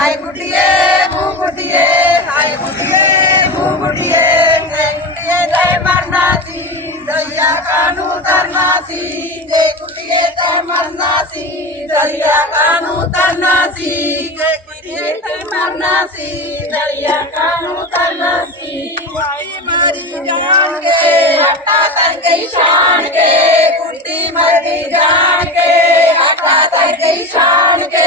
ਹਾਏ ਗੁੱਡੀਏ ਮੂੰਹ ਗੁੱਡੀਏ ਹਾਏ ਗੁੱਡੀਏ ਮੂੰਹ ਗੁੱਡੀਏ ਹਾਏ ਗੁੱਡੀਏ ਲੈ ਮਰਨਾ ਸੀ, ਦਰਿਆ ਕਾਨੂੰ ਤਰਨਾ ਸੀ ਜੇ ਗੁੱਡੀਏ ਤੇ ਮਰਨਾ ਸੀ, ਦਰਿਆ ਕਾਨੂੰ ਤਰਨਾ ਸੀ ਜੇ ਗੁੱਡੀਏ ਤੇ ਮਰਨਾ ਸੀ, ਦਰਿਆ ਕਾਨੂੰ ਤਰਨਾ ਸੀ। ਵਾਈ ਮਾਰੀ ਜਾਣ ਕੇ ਹੱਟਾ ਤਰ ਗਈ ਛਾਣ ਕੇ ਕੁੱਤੀ ਮਰ ਗਈ ਜਾਣ ਕੇ ਹੱਟਾ ਤਰ ਗਈ ਛਾਣ ਕੇ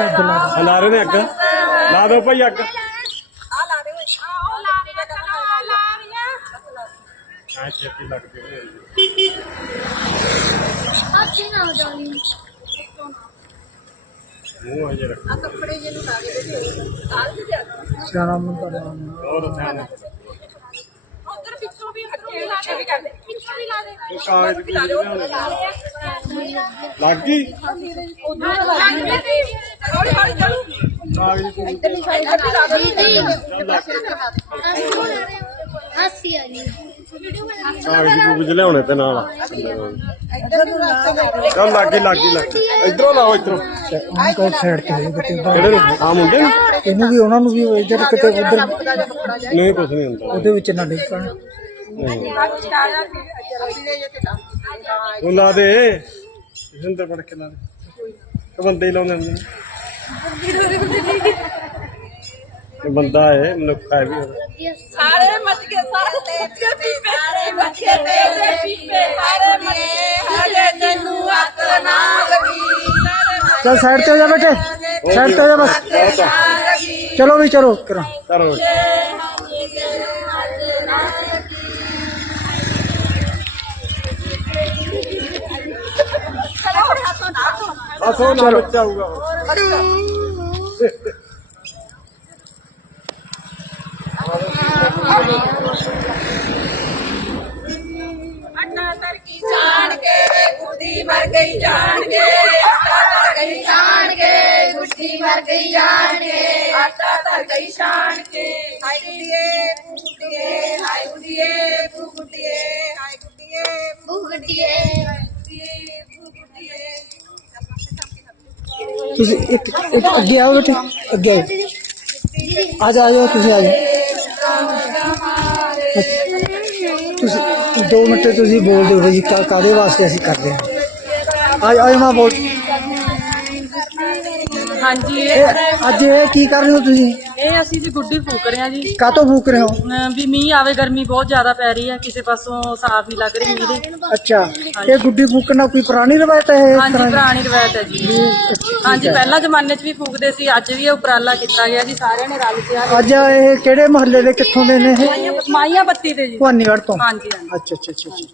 ਲਾ ਰਹੇ ਨੇ ਅੱਗ? ਲਾ ਦਿਓ ਭਾਈ ਅੱਗ। ਆ ਲਾ ਦੇ ਆਓ ਲਾ ਦੇ ਲਾ ਲਾ ਰਹੀਆਂ ਐ ਛੇਤੀ ਲੱਗਦੀ ਹੋਈ ਅੱਛੀ ਨਾ ਹੋ ਜਾਣੀ ਮੂੰਹ ਅਜੇ ਰੱਖ। ਆ ਕੱਪੜੇ ਜਿਹਨੂੰ ਲਾ ਦੇ ਕਾਲ ਵੀ ਜਾ ਮੁੰਡਾ ਨਾਮ ਹੋਰ ਧਿਆਨ ਉਧਰ ਪਿੱਛੋਂ ਵੀ ਅੱਗੇ ਲਾ ਕੇ ਵੀ ਕਰ ਦੇ। ਪਿੱਛੋਂ ਵੀ ਲਾ ਦੇ। ਇਹ ਕਾਗਜ਼ ਕੀ ਲਿਆਉਣੇ ਲੱਗ ਗਈ? ਉਧਰ ਲਾ ਦੇ ਹੌਲੀ ਹੌਲੀ ਚਲੋ ਕੀ ਇੱਧਰਲੀ ਸਾਈਡ ਤੇ ਲਾ ਦੇ ਹੱਸੀ ਆ ਗਈ ਕਾਗਜ਼ ਕੂਗਜ਼ ਲਿਆਉਣੇ ਤੇ ਨਾਲ ਇੱਧਰ ਨੂੰ ਦੇ ਚੱਲ ਲੱਗ ਲੱਗ ਲੱਗ। ਇਧਰੋਂ ਲਾਓ ਇਧਰੋਂ। ਕੋਲ ਸਾਈਡ ਤੇ ਕਿਤੇ ਉੱਧਰ। ਕਿਹੜੇ ਨੂੰ ਆ ਮੁੰਡੇ ਨੂੰ? ਇਹਨੂੰ ਵੀ ਉਹਨਾਂ ਨੂੰ ਵੀ ਇੱਧਰ ਕਿਤੇ ਉਧਰ ਨਹੀਂ ਕੁਛ ਨਹੀਂ ਹੁੰਦਾ। ਉਹਦੇ ਵਿੱਚ ਨਾ ਡਿੱਗ ਪੈਣ। ਨਹੀਂ ਉਹ ਲਾ ਦੇ। ਜਿੰਦਰ ਪੜ ਕੇ ਲਾ ਦੇ। ਬੰਦੇ ਹੀ ਲਾਉਂਦੇ ਹੁੰਦੇ ਨੇ ਇਹ ਬੰਦਾ ਹੈ ਮਨੁੱਖ ਹੈ ਵੀ ਸਾਰੇ ਮੱਚ ਕੇ ਸਾਰੇ ਤੇ ਪੀਪੇ ਸਾਰੇ ਮੱਚ ਕੇ ਤੇ ਪੀਪੇ ਸਾਰੇ ਮੱਚ ਕੇ ਹਾਲੇ ਤੈਨੂੰ ਅੱਗ ਨਾ ਲੱਗੀ ਚਲ ਸਾਈਡ ਤੇ ਹੋ ਜਾ ਬੇਟੇ ਸਾਈਡ ਤੇ ਹੋ ਜਾ ਬਸ ਬਹੁਤ ਆ। ਚਲੋ ਵੀ ਚਲੋ ਕਰਾਂ ਕਰੋ ਆ ਸੋ ਨਾਲ ਬੱਚਾ ਆਊਗਾ ਅੱਡਾ ਤਰਕੀ ਜਾਣ ਕੇ ਗੁੱਡੀ ਮਰ ਗਈ ਜਾਣ ਕੇ ਅੱਡਾ ਤਰ ਗਈ ਜਾਣ ਕੇ ਗੁੱਡੀ ਮਰ ਗਈ ਜਾਣ ਤੁਸੀਂ ਇੱਕ ਇੱਕ ਅੱਗੇ ਆਓ ਬੇਟੇ ਅੱਗੇ ਆਓ। ਆ ਜਾ ਆ ਜਾਓ ਤੁਸੀਂ ਆ ਜਾਓ। ਤੁਸੀਂ 2 ਮਿੰਟ ਤੁਸੀਂ ਬੋਲ ਦਿਓ ਜੀ ਕਾ ਕਾਦੇ ਵਾਸਤੇ ਅਸੀਂ ਕਰਦੇ ਹਾਂ। ਆ ਆ ਮੈਂ ਬੋਲ। ਹਾਂਜੀ। ਅੱਜ ਇਹ ਕੀ ਕਰ ਰਹੇ ਹੋ ਤੁਸੀਂ? ਇਹ ਅਸੀਂ ਜੀ ਗੁੱਡੀ ਫੂਕ ਰਹੇ ਹਾਂ ਜੀ। ਕਾਤੋਂ ਫੂਕ ਰਹੇ ਹੋ? ਅਮ ਵੀ ਮੀਂਹ ਆਵੇ ਗਰਮੀ ਬਹੁਤ ਜ਼ਿਆਦਾ ਪੈ ਰਹੀ ਹੈ ਕਿਸੇ ਪਾਸੋਂ ਸਾਫ਼ ਨਹੀਂ ਲੱਗ ਰਹੀ ਮੀਂਹ ਦੇ। ਅੱਛਾ ਇਹ ਗੁੱਡੀ ਫੂਕਣਾ ਕੋਈ ਪੁਰਾਣੀ ਰਵਾਇਤ ਹੈ ਇਸ ਹਾਂਜੀ ਤਰ੍ਹਾਂ ਦੀ? ਪੁਰਾਣੀ ਰਵਾਇਤ ਹੈ ਜੀ। ਹਾਂਜੀ ਪਹਿਲਾਂ ਜ਼ਮਾਨੇ 'ਚ ਵੀ ਫੂਕਦੇ ਸੀ ਅੱਜ ਵੀ ਇਹ ਉਪਰਾਲਾ ਕੀਤਾ ਗਿਆ ਜੀ ਸਾਰਿਆਂ ਨੇ ਰਲ ਕੇ ਆ ਅੱਜ ਇਹ ਕਿਹੜੇ ਮਹੱਲੇ ਦੇ ਕਿੱਥੋਂ ਦੇ ਨੇ ਇਹ? ਮਾਈਆਂ ਬੱਤੀ ਤੇ ਜੀ। ਭਵਾਨੀਗੜ੍ਹ ਤੋਂ। ਹਾਂਜੀ ਹਾਂਜੀ। ਅੱਛਾ ਅੱਛਾ ਅੱਛਾ ਅੱਛਾ।